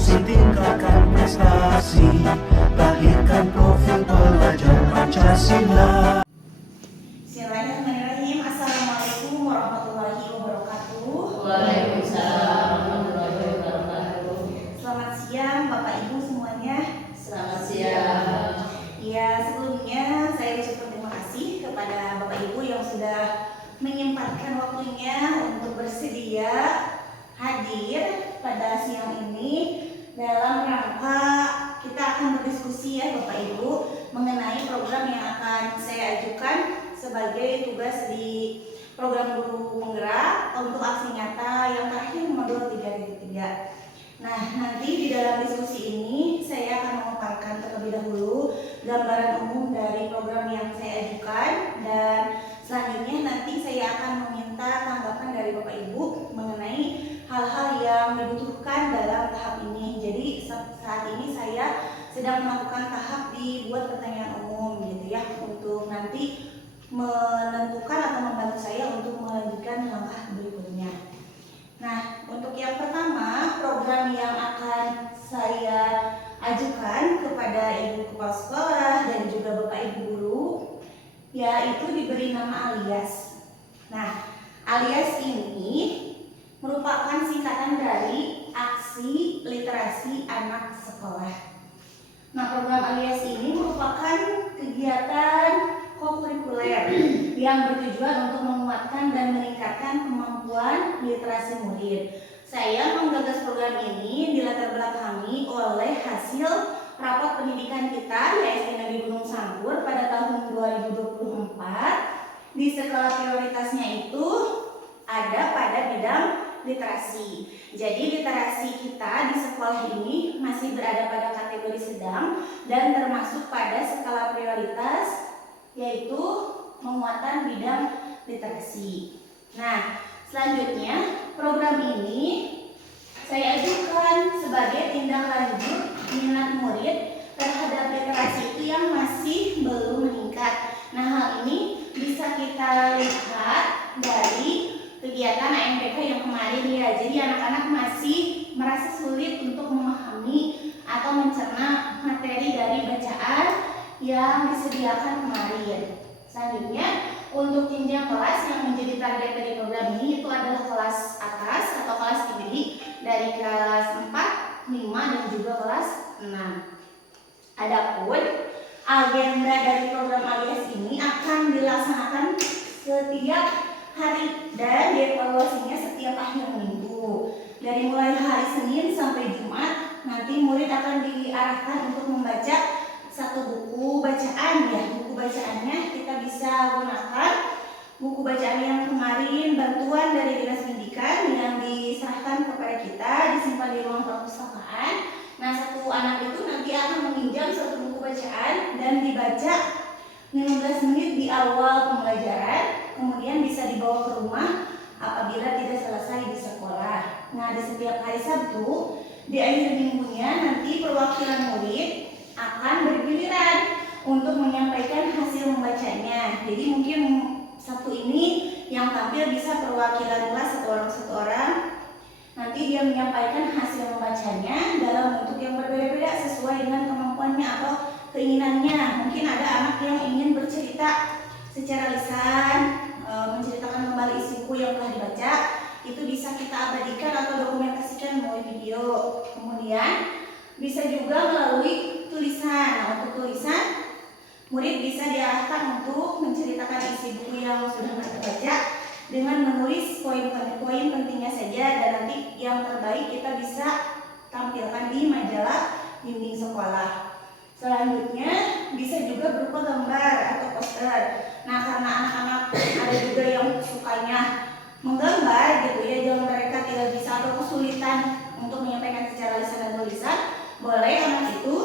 berkontribusi tingkatkan prestasi, lahirkan profil pelajar Pancasila. Bismillahirrahmanirrahim. Assalamualaikum warahmatullahi wabarakatuh. Waalaikumsalam warahmatullahi wabarakatuh. Selamat siang Bapak Ibu semuanya. Selamat siang. Ya, sebelumnya saya ucapkan terima kasih kepada Bapak Ibu yang sudah menyempatkan waktunya untuk bersedia hadir pada siang ini dalam rangka kita akan berdiskusi ya Bapak Ibu mengenai program yang akan saya ajukan sebagai tugas di program guru penggerak untuk aksi nyata yang terakhir modul 3.3. Nah, nanti di dalam diskusi ini saya akan memaparkan terlebih dahulu gambaran umum dari program yang saya ajukan, dan selanjutnya nanti saya akan meminta tanggapan dari Bapak Ibu mengenai hal-hal yang dibutuhkan dalam tahap ini. Jadi saat ini saya sedang melakukan tahap dibuat pertanyaan umum gitu ya, untuk nanti menentukan atau membantu saya untuk melanjutkan langkah berikutnya. Nah, untuk yang pertama, program yang akan saya ajukan kepada Ibu Kepala Sekolah dan juga Bapak Ibu Guru, yaitu diberi nama Alias. Nah, Alias ini merupakan singkatan dari Aksi Literasi Anak Sekolah. Nah, program Alias ini merupakan kegiatan kokurikuler yang bertujuan untuk menguatkan dan meningkatkan kemampuan literasi murid. Saya menggagas program ini dilatar belakangi oleh hasil rapat pendidikan kita YSD Negeri Gunung Sanggur pada tahun 2024. Di skala prioritasnya itu ada pada bidang literasi. Jadi literasi kita di sekolah ini masih berada pada kategori sedang dan termasuk pada skala prioritas, yaitu penguatan bidang literasi. Nah, selanjutnya program ini saya ajukan sebagai tindak lanjut minat murid terhadap literasi itu yang masih belum meningkat. Nah, hal ini bisa kita lihat dari kegiatan AMPK yang kemarin ya. Jadi anak-anak masih merasa sulit untuk memahami atau mencerna materi dari bacaan yang disediakan kemarin. Selanjutnya, untuk jenjang kelas yang menjadi target dari program ini itu adalah kelas atas atau kelas tinggi dari kelas 4, 5 dan juga kelas 6. Adapun agenda dari program Alias ini akan dilaksanakan setiap hari dan dievaluasinya setiap akhir minggu. Dari mulai hari Senin sampai Jumat, nanti murid akan diarahkan untuk membaca satu buku bacaan ya. Buku bacaannya kita bisa gunakan buku bacaan yang kemarin bantuan dari Dinas Pendidikan yang diserahkan kepada kita, disimpan di ruang perpustakaan. Nah, satu anak itu nanti akan meminjam satu buku bacaan dan dibaca 15 menit di awal pembelajaran, kemudian bisa dibawa ke rumah apabila tidak selesai di sekolah. Nah, di setiap hari Sabtu di akhir minggunya nanti perwakilan murid akan bergiliran untuk menyampaikan hasil membacanya. Jadi mungkin Sabtu ini yang tampil bisa perwakilan kelas satu orang. Nanti dia menyampaikan hasil membacanya dalam bentuk yang berbeda-beda sesuai dengan kemampuannya atau keinginannya. Mungkin ada anak yang ingin bercerita secara lisan, menceritakan kembali isi buku yang telah dibaca. Itu bisa kita abadikan atau dokumentasikan melalui video. Kemudian bisa juga melalui tulisan. Nah, untuk tulisan murid bisa diarahkan untuk menceritakan isi buku yang sudah mereka baca dengan menulis poin-poin pentingnya saja, dan nanti yang terbaik kita bisa tampilkan di majalah dinding sekolah. Selanjutnya bisa juga berupa gambar atau poster. Nah, karena anak-anak ada juga yang sukanya menggambar gitu ya, yang mereka tidak bisa atau kesulitan untuk menyampaikan secara lisan dan tulisan, boleh anak itu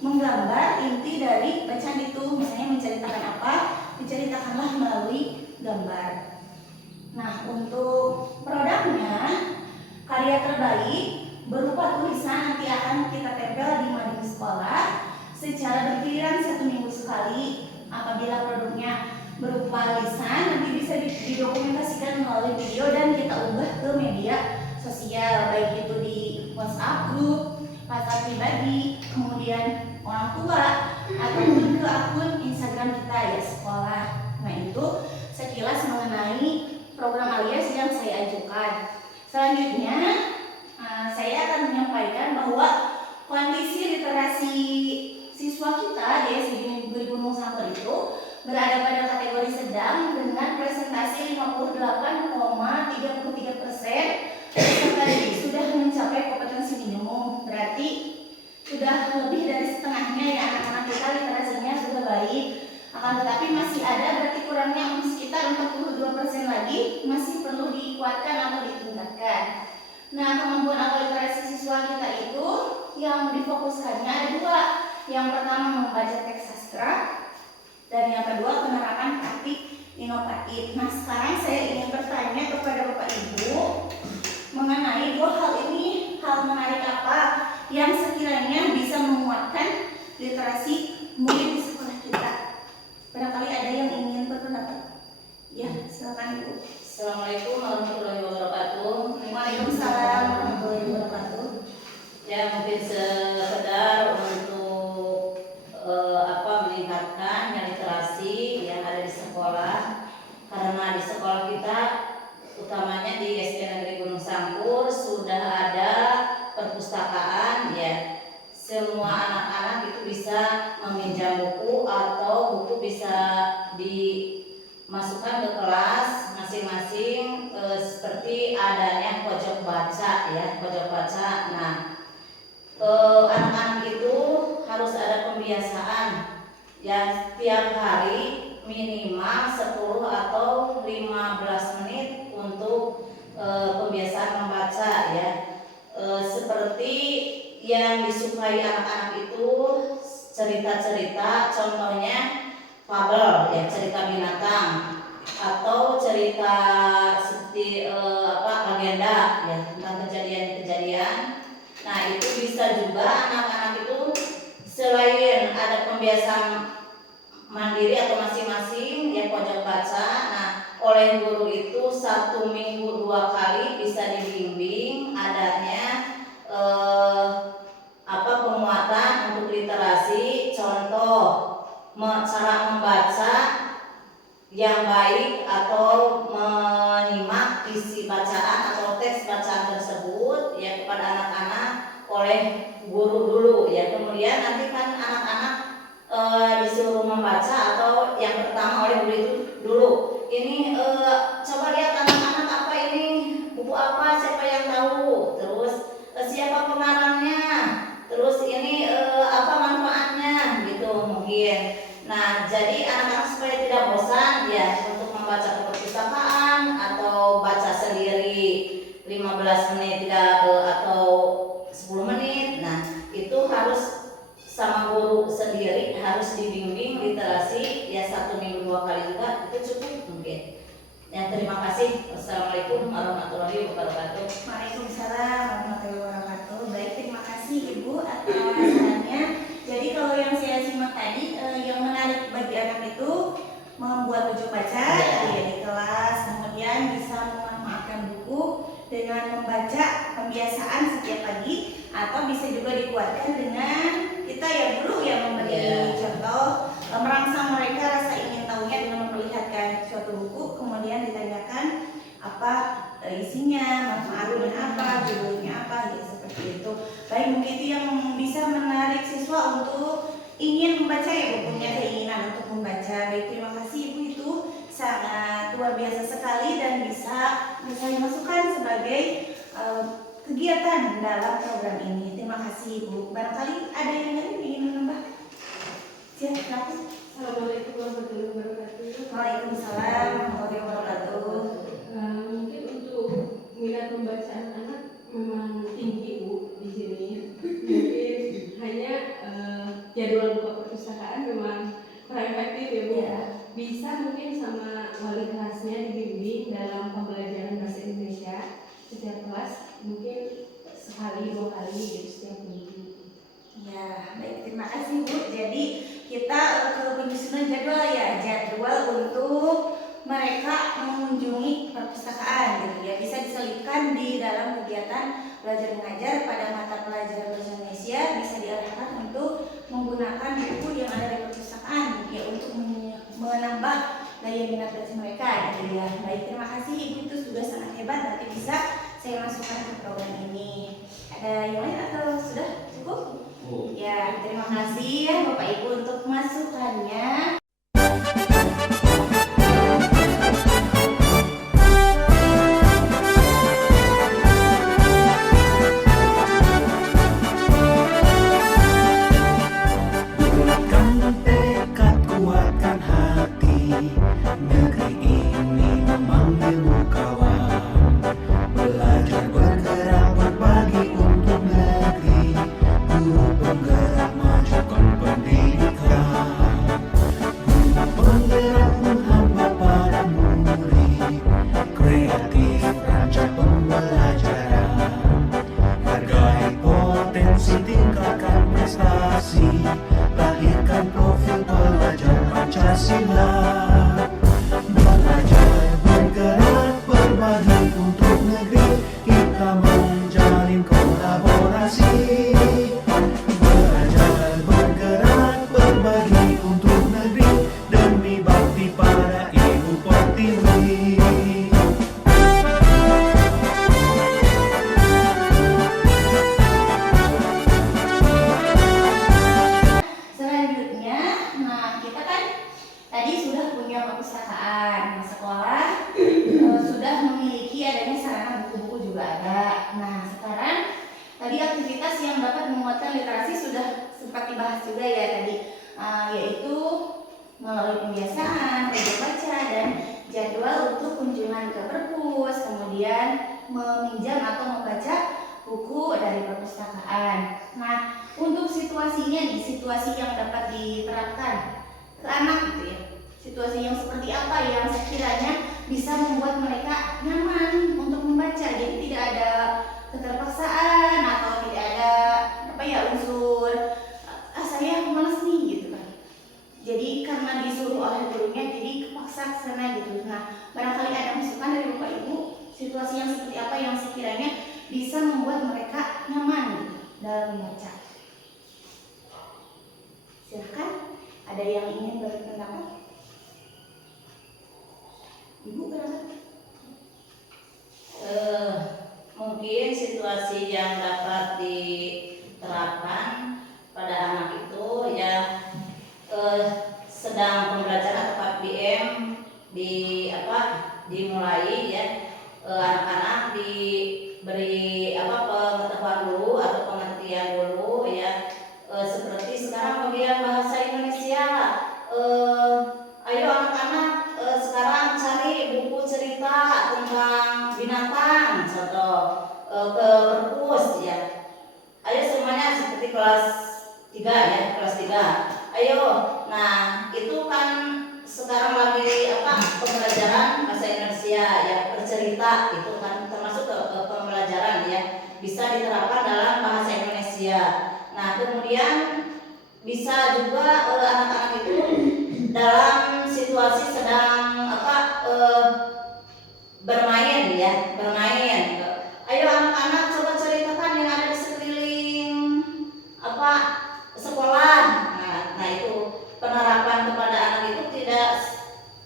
menggambar inti dari bacaan itu. Misalnya menceritakan apa, diceritakanlah melalui gambar. Nah, untuk produknya, karya terbaik berupa tulisan nanti akan kita tempel di mading sekolah secara bergiliran 1 minggu sekali. Apabila produknya berupa lisan, nanti bisa didokumentasikan melalui video dan kita unggah ke media sosial, baik itu di WhatsApp group, WhatsApp pribadi, kemudian orang tua, ataupun ke akun Instagram kita ya sekolah. Nah itu sekilas mengenai program alias yang saya ajukan. Selanjutnya saya akan menyampaikan bahwa kondisi literasi siswa kita di SD Negeri Gunung Sangkur itu berada pada kategori sedang dengan presentasi 58,33%. Peserta didik sudah mencapai kompetensi minimum, berarti sudah lebih dari setengahnya ya anak-anak kita literasinya sudah baik. Akan tetapi masih ada berarti kurangnya sekitar 42% lagi, masih perlu dikuatkan atau ditingkatkan. Nah, kemampuan atau literasi siswa kita itu yang difokuskannya ada dua. Yang pertama membaca teks sastra, dan yang kedua penerapan praktik inovatif. Nah, sekarang saya ingin bertanya kepada Bapak Ibu mengenai dua hal ini, hal menarik apa yang sekiranya bisa menguatkan literasi murid di sekolah kita. Barangkali ada yang ingin berpendapat. Ya, silakan Ibu. Assalamualaikum warahmatullahi wabarakatuh. Waalaikumsalam warahmatullahi wabarakatuh. Ya, mungkin sekedar untuk meningkatkan literasi yang ada di sekolah, karena di sekolah kita utamanya di SD Negeri Gunung Sangkur sudah ada perpustakaan ya. Semua anak-anak itu bisa meminjam buku atau buku bisa dimasukkan ke kelas masing-masing, seperti adanya pojok baca ya, pojok baca. Nah, anak-anak itu harus ada pembiasaan yang tiap hari minimal 10 atau 15 menit untuk pembiasaan membaca ya. Seperti yang disukai anak-anak itu cerita-cerita, contohnya fabel ya, cerita binatang atau cerita seperti legenda ya tentang kejadian-kejadian. Nah, itu bisa juga anak-anak itu selain ada pembiasaan mandiri atau masing-masing ya pojok baca. Nah, oleh guru itu 1 minggu 2 kali bisa dibimbing adanya penguatan untuk literasi, contoh cara membaca yang baik atau menyimak isi bacaan atau teks bacaan tersebut ya kepada anak-anak oleh guru dulu ya. Kemudian nanti kan anak-anak disuruh membaca atau yang pertama oleh guru itu dulu. Ini coba lihat anak-anak apa ini, buku apa, siapa yang tahu, terus siapa pengarangnya, terus ini apa manfaatnya gitu mungkin. Nah, jadi anak-anak supaya tidak bosan ya untuk membaca ke perpustakaan atau baca sendiri 15 menit atau 10 menit. Nah, itu harus sama guru sendiri, harus dibimbing literasi ya 1 minggu 2 kali juga itu cukup mungkin. Ya, terima kasih. Wassalamualaikum warahmatullahi wabarakatuh. Waalaikumsalam warahmatullahi wabarakatuh. Baik, terima kasih Ibu atas sarannya. Jadi kalau yang saya simak tadi, yang menarik bagi anak itu membuat buku baca di kelas, kemudian bisa memanfaatkan buku dengan membaca pembiasaan setiap pagi, atau bisa juga dikuatkan dengan kita ya guru yang memberi contoh, merangsang mereka rasa ingin tahunya dengan memperlihatkan suatu buku, kemudian ditanyakan apa isinya, manfaatnya apa, judulnya apa, ya seperti itu. Baik, mungkin itu yang bisa menarik siswa untuk ingin membaca ya, bukunya keinginan untuk membaca. Baik, terima kasih Ibu, itu sangat luar biasa sekali dan bisa saya masukkan sebagai kegiatan dalam program ini. Terima kasih Ibu. Barangkali ada yang lain ingin menambah? Silakan. Assalamualaikum warahmatullahi wabarakatuh. Waalaikumsalam warahmatullahi wabarakatuh. Mungkin untuk minat membaca anak memang tinggi Bu di sini. Mungkin hanya jadwal buka perpustakaan memang kurang efektif ya Bu. Ya. Bisa mungkin sama wali kelasnya dibimbing dalam pembelajaran bahasa Indonesia setiap kelas, mungkin sekali 2 kali gitu setiap minggu. Ya, baik, terima kasih Bu. Jadi kita ke penyusunan jadwal ya, jadwal untuk mereka mengunjungi perpustakaan gitu ya, bisa diselipkan di dalam kegiatan belajar mengajar pada mata pelajaran bahasa Indonesia saya masukkan ke program ini. Ada yang lain atau sudah cukup? Ya, terima kasih ya Bapak Ibu untuk masukannya. Buatkan tekad, kuatkan hati. Negeri ini memanggilmu kawan. Belajar bergerak berbagi untuk negeri. Guru penggerak majukan pendidikan. Guru penggerak menghamba para murid. Kreatif rancang pembelajaran. Hargai potensi, tingkatkan prestasi. Lahirkan profil pelajar Pancasila. Belajar bergerak berbagi untuk negeri. Kita menjalin kolaborasi. Belajar bergerak berbagi untuk negeri. Demi bakti pada Ibu Pertiwi. Selanjutnya, nah kita kan tadi sudah punya perpustakaan. Nah, sekolah sudah memiliki adanya sarana buku-buku juga ada. Nah, sekarang tadi aktivitas yang dapat menguatkan literasi sudah sempat dibahas juga ya tadi, yaitu melalui pembiasaan, belajar baca, dan jadwal untuk kunjungan ke perpus, kemudian meminjam atau membaca buku dari perpustakaan. Nah, untuk situasinya nih, situasi yang dapat diterapkan ke anak gitu ya. Situasi yang seperti apa yang sekiranya bisa membuat mereka nyaman untuk membaca. Jadi tidak ada keterpaksaan atau tidak ada unsur saya malas nih gitu kan. Jadi karena disuruh oleh gurunya jadi kepaksa ke sana gitu. Nah, barangkali ada masukan dari Bapak Ibu, situasi yang seperti apa yang sekiranya bisa membuat mereka nyaman gitu dalam membaca. Silahkan, ada yang ingin berpendapat? Ibu berapa? Mungkin situasi yang dapat diterapkan pada anak itu ya sedang pembelajaran atau KBM dimulai ya, anak-anak diberi pengetahuan dulu atau pengertian dulu ya, seperti sekarang bagian bahasa Indonesia. Ayo anak-anak sekarang cari buku cerita tentang binatang, contoh ke perpus ya. Ayo semuanya seperti kelas 3 ya, kelas 3. Ayo, nah itu kan sekarang lagi pembelajaran bahasa Indonesia ya, bercerita itu kan termasuk ke pembelajaran ya, bisa diterapkan dalam bahasa Indonesia. Nah, kemudian bisa juga anak-anak itu dalam situasi sedang bermain ya, bermain. Ayo anak-anak coba ceritakan yang ada di sekeliling sekolah. Nah itu penerapan kepada anak itu tidak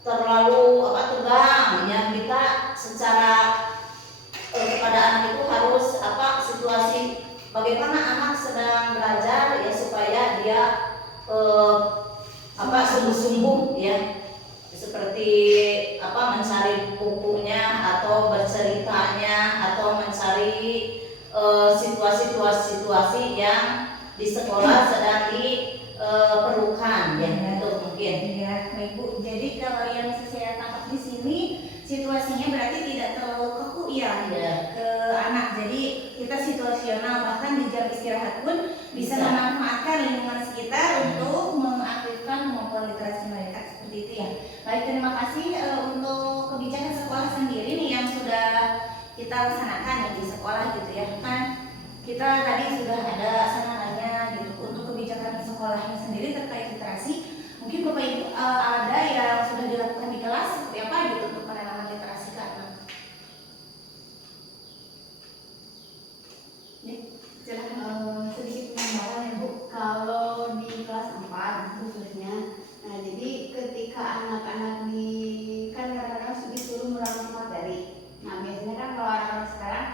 terlalu tegang ya. Kita secara kepada anak itu harus situasi bagaimana anak sedang belajar ya, supaya dia sungguh-sungguh ya, seperti mencari bukunya atau berceritanya atau mencari situasi-situasi yang di sekolah sedang diperlukan ya, itu mungkin. Ya, Baik Bu. Jadi kalau yang saya tangkap di sini situasinya berarti tidak terlalu kaku ya ke anak. Jadi kita situasional, bahkan di jam istirahat pun bisa memanfaatkan lingkungan sekitar untuk mengaktifkan kemampuan literasi mereka, seperti itu ya. Baik, terima kasih untuk kebijakan sekolah sendiri nih yang sudah kita laksanakan ya di sekolah gitu ya. Kan kita tadi sudah ada sarananya gitu untuk kebijakan sekolahnya sendiri terkait literasi. Mungkin Bapak Ibu ada yang sudah dilakukan di kelas seperti apa gitu untuk penanaman literasi ke anak. Ya, silakan. Sedikit penambahan ya Bu, kalau di kelas 4 khususnya, nah jadi ketika anak-anak kan kadang-kadang disuruh merangkum materi. Nah biasanya kan kalau anak-anak sekarang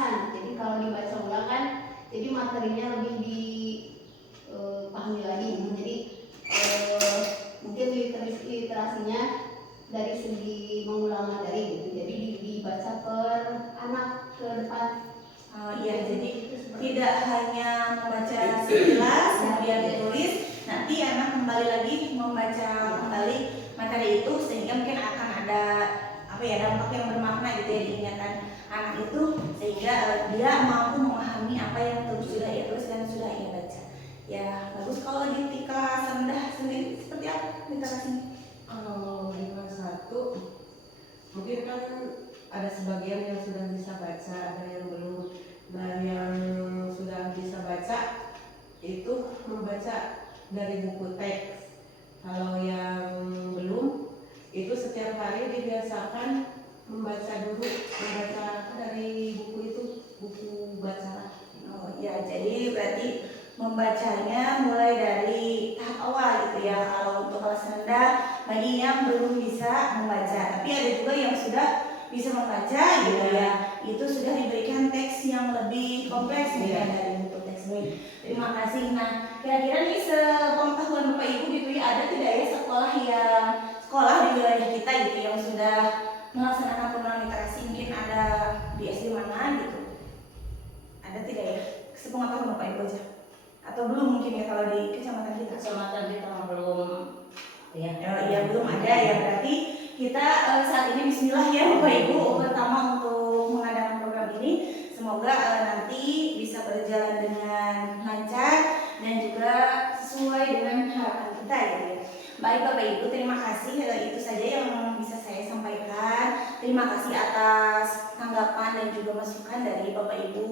tulisan. Jadi kalau dibaca ulang kan, jadi materinya lebih dipahami lagi. Jadi mungkin literasinya dari segi mengulang materi gitu. Jadi dibaca per anak ke depan. Iya, jadi tidak hanya membaca sekilas kemudian ditulis, nanti anak kembali lagi membaca kembali materi itu sehingga mungkin akan ada dampak yang bermakna gitu ya di ingatan anak itu, sehingga dia mampu memahami apa yang sudah ia tulis dan sudah ia baca. Ya bagus. Kalau di kelas rendah sendiri seperti apa literasinya? Kalau di kelas 1 mungkin kan ada sebagian yang sudah bisa baca, ada yang belum. Nah, yang sudah bisa baca itu membaca dari buku teks. Kalau yang belum, itu setiap hari dibiasakan membaca dari buku itu, buku baca. Oh ya, jadi berarti membacanya mulai dari tahap awal gitu ya. Kalau untuk kelas rendah bagi yang belum bisa membaca, tapi ada juga yang sudah bisa membaca gitu ya. Itu sudah diberikan teks yang lebih kompleks ya dari buku teks ini. Terima kasih. Nah, kira-kira nih sepengetahuan Bapak Ibu gitu ya, ada tidak ya sekolah di wilayah kita gitu yang sudah melaksanakan pengembangan literasi? Mungkin ada di SD mana gitu? Ada tidak ya? Sepengetahuan Bapak Ibu aja. Atau belum mungkin ya kalau di kecamatan kita? Kecamatan kita belum ya. Ya belum ada ya, berarti kita saat ini bismillah ya Bapak Ibu, pertama untuk mengadakan program ini. Semoga nanti bisa berjalan dengan lancar dan juga sesuai dengan harapan kita gitu ya. Baik Bapak Ibu, terima kasih. Itu saja yang bisa saya sampaikan. Terima kasih atas tanggapan dan juga masukan dari Bapak Ibu.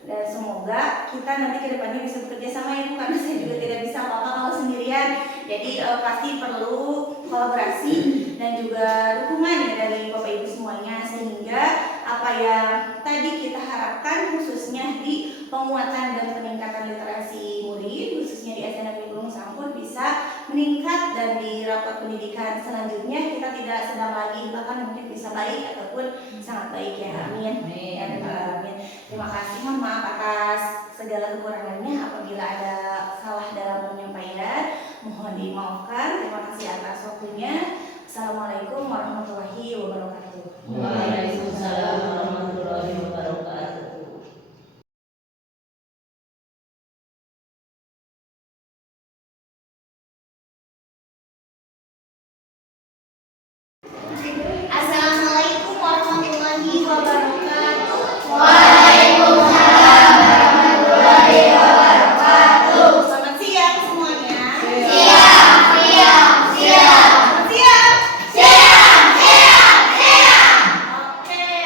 Dan semoga kita nanti ke depannya bisa bekerja sama ya Bu, karena saya juga tidak bisa apa-apa kalau sendirian. Jadi pasti perlu kolaborasi dan juga dukungan ya dari Bapak Ibu semuanya, sehingga apa yang tadi kita harapkan khususnya di penguatan dan peningkatan literasi murid khususnya di SD Negeri Gunung Sampur bisa meningkat, dan di rapat pendidikan selanjutnya kita tidak sedang lagi, bahkan mungkin bisa baik ataupun sangat baik ya. Amin. Ya, amin. Terima kasih. Mohon maaf atas segala kekurangannya. Apabila ada salah dalam menyampaikan, mohon dimaafkan. Terima kasih atas waktunya. Assalamualaikum warahmatullahi wabarakatuh. Waalaikumsalam warahmatullahi wabarakatuh. Assalamualaikum warahmatullahi wabarakatuh. Waalaikumsalam warahmatullahi wabarakatuh. Selamat siang semuanya. Selamat siang. Oke.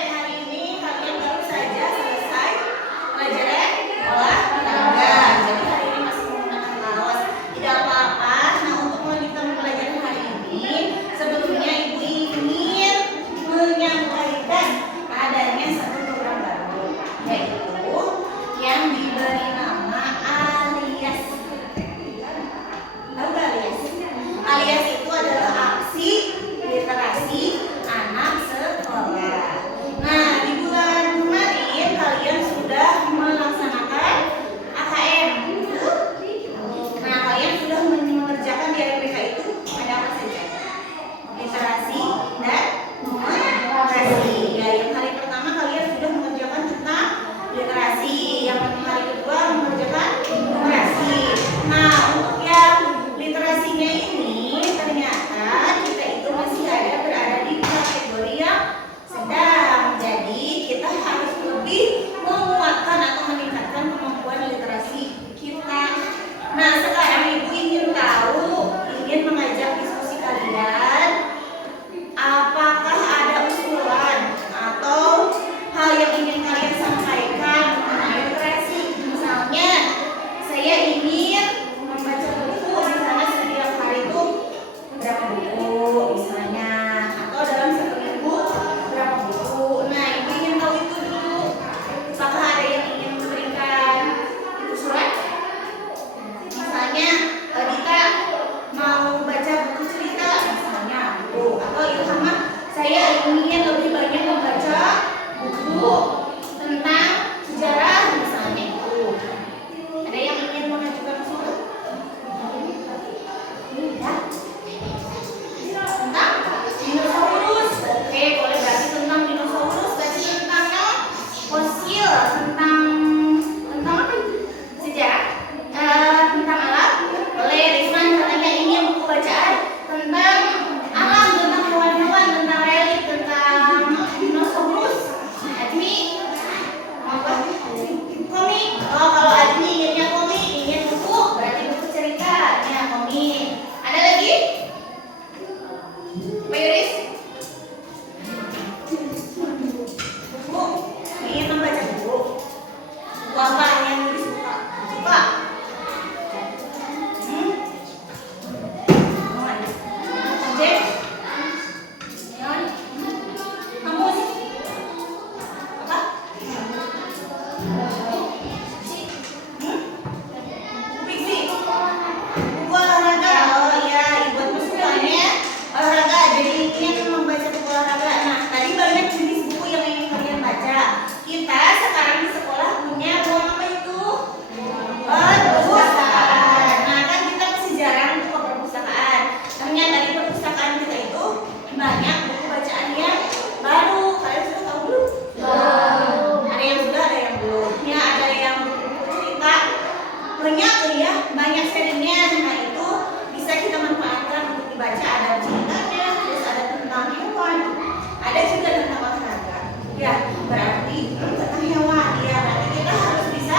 Ya, berarti tentang hewan. Ya, berarti kita harus bisa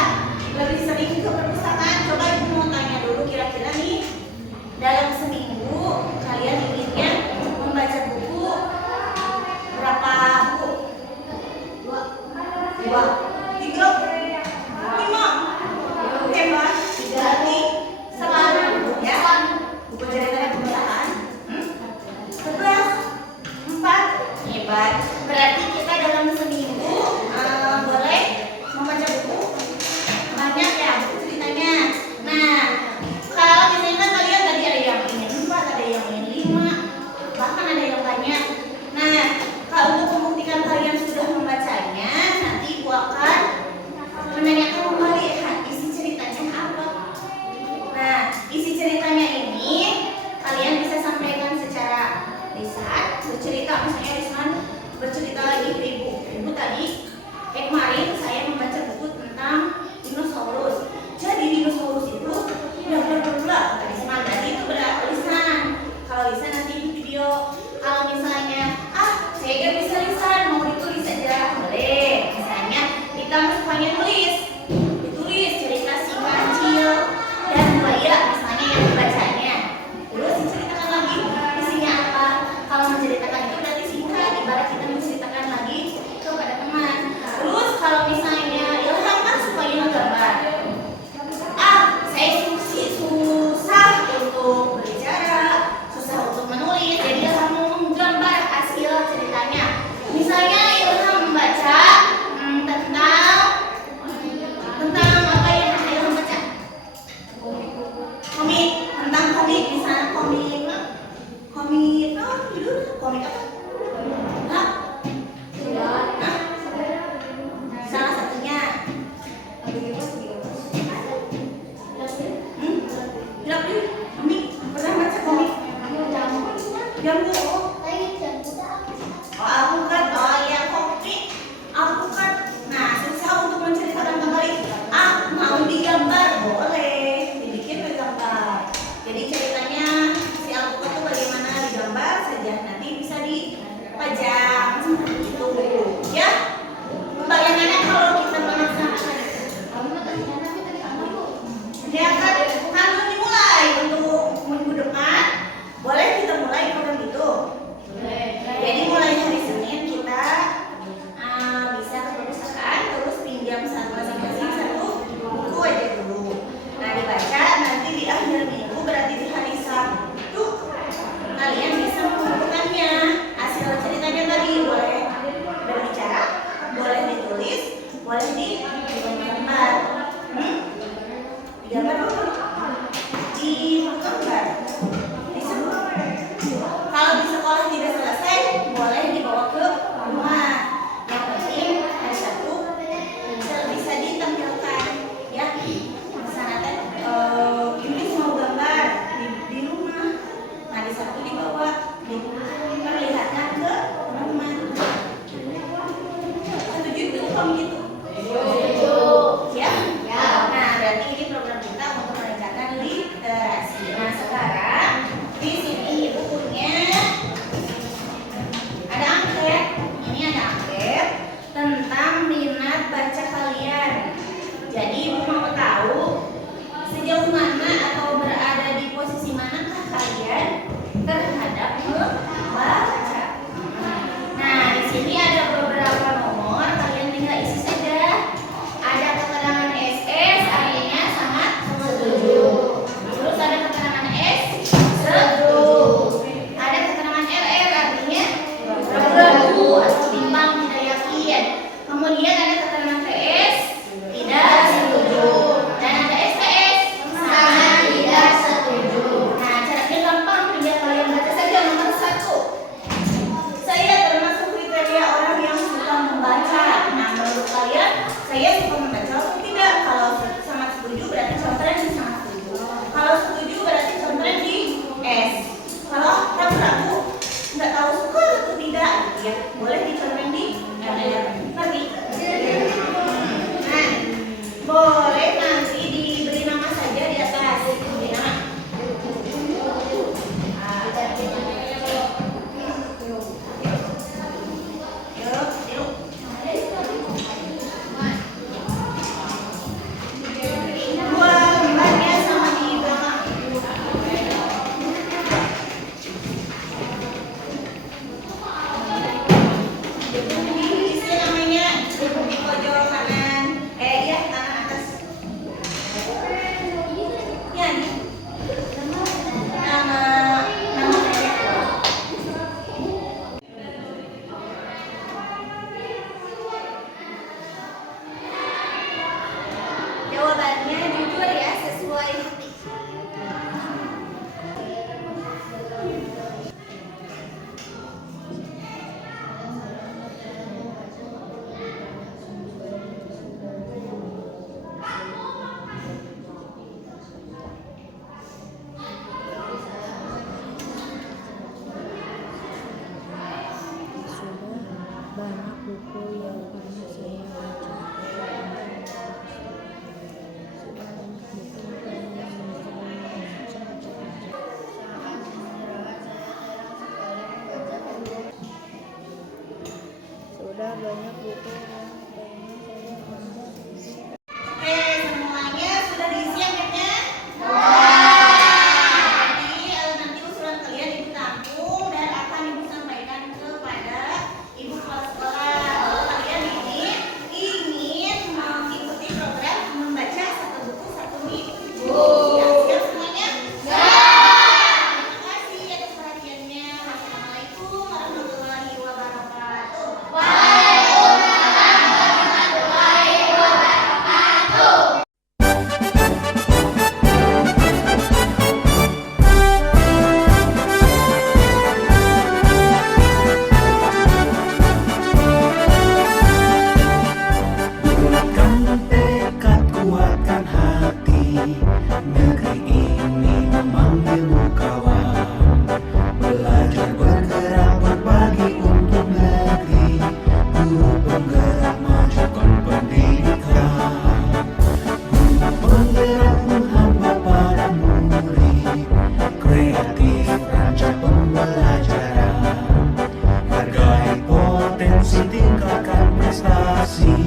lebih sering ke perpustakaan. Coba ibu mau tanya dulu kira-kira nih dalam seminggu kalian inginnya membaca buku berapa buku? 2, 3, 5. Hebat. Berarti sekarang ya buku cerita perpustakaan 11, 4. Hebat. Berarti kita dalam seminggu boleh membaca buku banyak ya, buku ceritanya. Nah, kalau misalnya kalian tadi ada yang ingin 4, ada yang ingin 5, bahkan ada yang banyak. Nah, kalau untuk membuktikan kalian sudah membacanya, nanti ibu akan menanyakan kembali isi ceritanya apa. Nah, isi ceritanya ini kalian bisa sampaikan secara lisan, bercerita, misalnya Risman bercerita lagi ke ibu. Ibu tadi kemarin saya membaca buku tentang dinosaurus. Jadi dinosaurus itu bla kata Risman. Tadi itu lisan. Kalau lisan nanti di video. Kalau misalnya saya gak bisa lisan, mau ditulis aja boleh. Misalnya kita sukanya nulis, ditulis cerita singa kecil dan buaya misalnya yang dibacanya. Terus diceritakan lagi isinya apa. Kalau menceritakan itu berarti singkat, ibarat kita menceritakan lagi kepada teman. Terus kalau misalnya Ilham kan sukanya menggambar. Saya susah untuk berbicara, susah untuk menulis, jadi Ilham mau menggambar hasil ceritanya. Misalnya Ilham membaca tentang apa yang Ilham baca? Komik, tentang komik, misalnya komik apa? Salah satunya komik. Pernah baca komik? Jambu. Nah, susah untuk menceritakan kembali. Mau digambar boleh, dibikin gambar. Jadi ceritanya si alpukat itu bagaimana digambar saja, nanti bisa dipajang gitu ya. Bayangannya kalau kita melaksanakan ya kan belum dimulai. Untuk minggu depan boleh kita mulai program itu. Jadi mulai hari Senin kita bisa ke perpustakaan, terus pinjam masing-masing satu buku aja dulu. Nah, dibaca nanti di akhir minggu, berarti di hari Sabtu kalian bisa mengumpulkannya. Hasil ceritanya tadi boleh berbicara, boleh ditulis, boleh digambar. Digambar apa? Digambar. Kalau di sekolah tidak selesai, boleh dibawa ke rumah. Yang penting hari Sabtu bisa ditampilkan ya. Misalnya ini mau gambar di rumah. Nah, di Sabtu dibawa, diperlihatkan ke rumah. Setuju itu kamu gitu? Ya? Nah, berarti ini program kita untuk meningkatkan literasi. Nah, sekarang di sini ibu punya ada angket. Ini ada angket tentang minat baca kalian. Jadi ibu mau tahu sejauh mana atau berada di posisi manakah kalian terhadap membaca. Nah, di sini ada beberapa nomor, kalian tinggal isi saja. Ada keterangan SS, artinya sangat setuju. Terus ada keterangan S, setuju. Ada keterangan RR, artinya ragu atau bimbang, tidak yakin. Kemudian ada keterangan PS, tidak setuju. Dan ada SPS, sangat tidak setuju. Nah, caranya gampang, tinggal kalian baca saja nomor 1. Saya termasuk kriteria orang yang suka membaca. Nah, menurut kalian, saya suka membaca atau tidak? Kalau sangat setuju berarti contren di sangat setuju. Kalau setuju berarti contren di S. Kalau ragu-ragu, nggak tahu suka atau tidak, gitu ya, boleh dicontren di RR. Ngerti?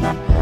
pagi